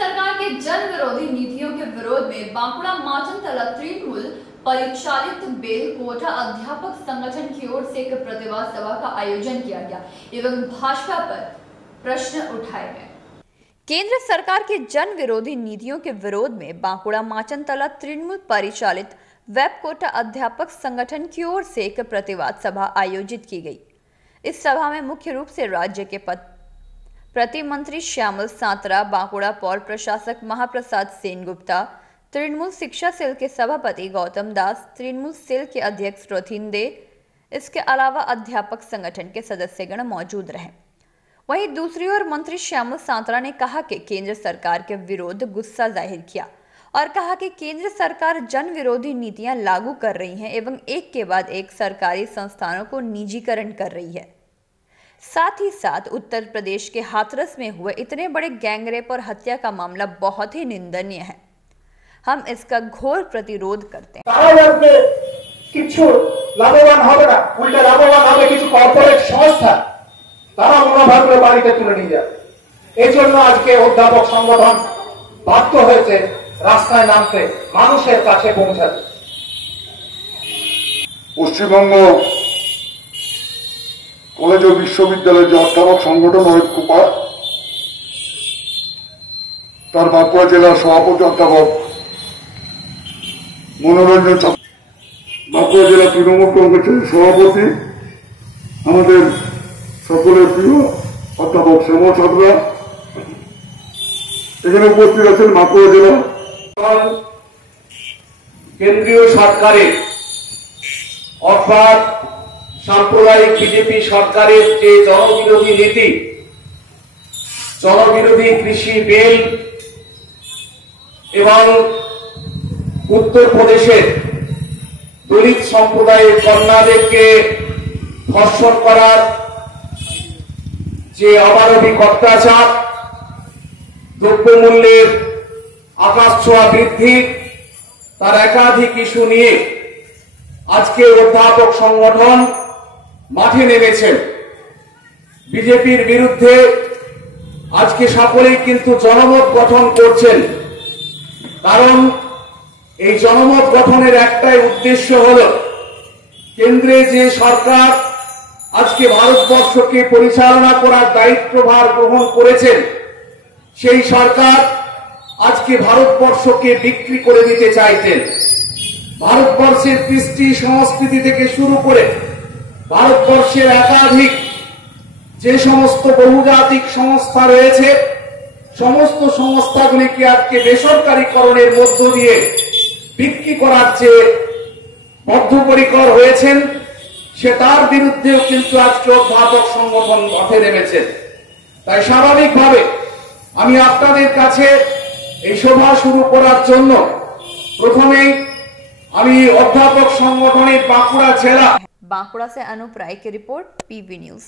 सरकार के जन विरोधी नीतियों के विरोध में बांकुड़ा माचनतला तृणमूल परिचालित बेल कोटा अध्यापक संगठन की ओर से एक प्रतिवाद सभा का आयोजन किया गया एवं भाजपा पर प्रश्न उठाए गए। केंद्र सरकार के जन विरोधी नीतियों के विरोध में बांकुड़ा माचनतला तृणमूल परिचालित वेब कोटा अध्यापक संगठन की ओर से एक प्रतिवाद सभा आयोजित की गई। इस सभा में मुख्य रूप से राज्य के प्रतिमंत्री श्यामल सांतरा, बांकुड़ा पौर प्रशासक महाप्रसाद सेनगुप्ता, तृणमूल शिक्षा सेल के सभापति गौतम दास, तृणमूल सेल के अध्यक्ष रोथिन दे, इसके अलावा अध्यापक संगठन के सदस्यगण मौजूद रहे। वहीं दूसरी ओर मंत्री श्यामल सांतरा ने कहा कि केंद्र सरकार के विरोध गुस्सा जाहिर किया और कहा कि केंद्र सरकार जन विरोधी नीतियां लागू कर रही है एवं एक के बाद एक सरकारी संस्थानों को निजीकरण कर रही है। साथ ही साथ उत्तर प्रदेश के हाथरस में हुए इतने बड़े गैंगरेप और हत्या का मामला बहुत ही निंदनीय है। हम इसका घोर प्रतिरोध करते हैं। কিছু লাভবান হবে না, উল্টা লাভবান হবে কিছু কর্পোরেট সংস্থা, তারা মুনাফাগুলো বাড়িতে তুলে নিয়ে যাবে। এই জন্য আজকে অধ্যাপক সংগঠন বাধ্য হয়েছে রাস্তায় নামতে, মানুষের কাছে পৌঁছাতে। পশ্চিমবঙ্গ কলেজ ও বিশ্ববিদ্যালয়ের যে অধ্যাপক সংগঠন ঐক্যপাট, তার বাঁকুড়া জেলার সভাপতি অধ্যাপক মনোরঞ্জন, বাঁকুড়া জেলা তৃণমূল কংগ্রেসের সভাপতি আমাদের সকলের প্রিয় অধ্যাপক শ্যামল সাঁতরা, এখানে উপস্থিত আছেন বাঁকুড়া জেলা কেন্দ্রীয় সরকারের অর্থাৎ সাম্প্রদায়িক বিজেপি সরকারের যে জনবিরোধী নীতি, জনবিরোধী কৃষি বিল এবং উত্তরপ্রদেশের দলিত সম্প্রদায়ের কন্যাদেরকে ধর্ষণ করার যে অমানবিক অত্যাচার, দ্রব্যমূল্যের আকাশছোঁয়া বৃদ্ধি, তার একাধিক ইস্যু নিয়ে আজকে অধ্যাপক সংগঠন মাঠে নেমেছেন। বিজেপির বিরুদ্ধে আজকে সকলেই কিন্তু জনমত গঠন করছেন, কারণ এই জনমত গঠনের একটাই উদ্দেশ্য হল কেন্দ্রে যে সরকার আজকে ভারতবর্ষকে পরিচালনা করার দায়িত্বভার গ্রহণ করেছেন, সেই সরকার আজকে ভারতবর্ষকে বিক্রি করে দিতে চাইছেন। ভারতবর্ষের কৃষ্টি সংস্কৃতি থেকে শুরু করে ভারতবর্ষের একাধিক যে সমস্ত বহুজাতিক সংস্থা রয়েছে, সমস্ত সংস্থাগুলিকে আজকে বেসরকারীকরণের মধ্য দিয়ে বিক্রি করার যে বদ্ধপরিকর হয়েছেন, সে তার বিরুদ্ধেও কিন্তু আজকে অধ্যাপক সংগঠন মাঠে নেমেছেন। তাই স্বাভাবিকভাবে আমি আপনাদের কাছে এই সভা শুরু করার জন্য প্রথমেই আমি অধ্যাপক সংগঠনের বাঁকুড়া জেলা बांकुड़ा से अनूप राय की रिपोर्ट, पीवी न्यूज।